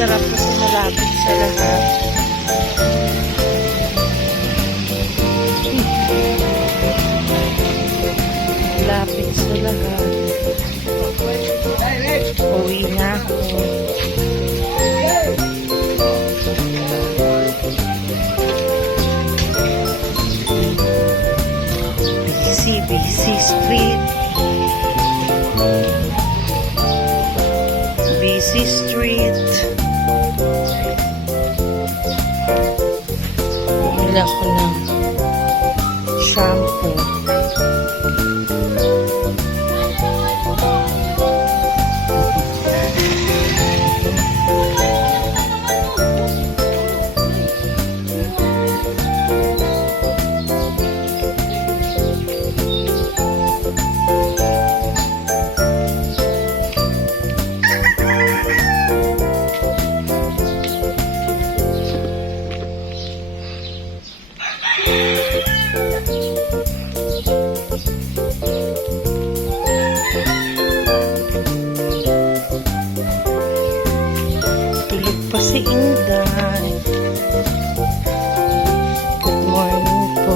Sarap kasi malapit sa lahat. Malapit sa lahat. Uwi na ako. Busy street. Busy street. Bumili ako ng shampoo. Tulog pa si Inday. Good morning po.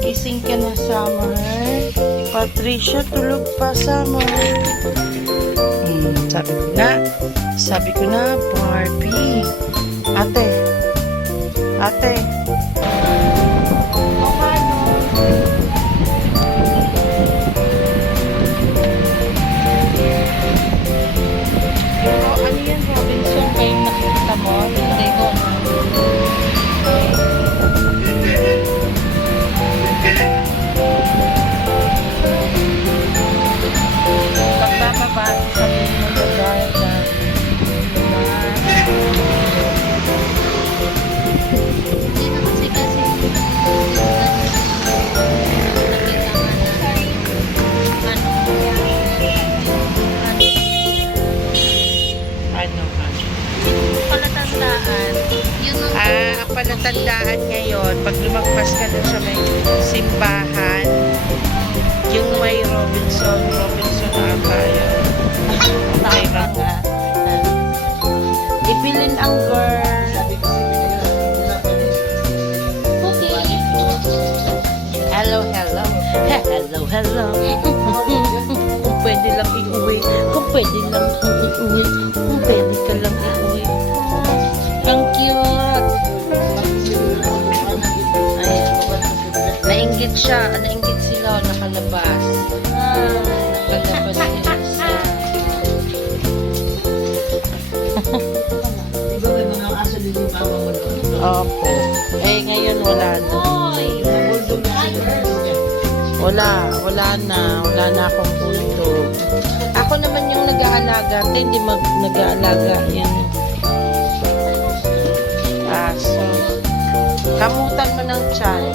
Gising ka na, Summer. Patricia, tulog pa, Summer. Sabi ko na, Barbie. Ate. Ano yan, Robinson? Kayo nakikita mo? Hindi ko. Pagbababa, sabihin mo na dahil na ang palatandaan ngayon, pag lumagpas ka dun sa may simbahan, yung may Robinson ata yun. Okay ba? Ibilin ang girl. Okay. Hello. Kung pwede lang iuwi. Kung pwede ka lang iuwi. Ang cute. Nainggit siya. Nainggit sila. Nakalabas. Nakalabas sila sa... Diba may mga aso din yung mama mo doon? Opo. Ngayon wala na. Wala na akong bulldog. Ako naman yung nag-aalaga. Hindi nag-aalaga yan. So, kamutan mo ng tiyan.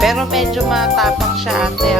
Pero medyo matapang siya, ate.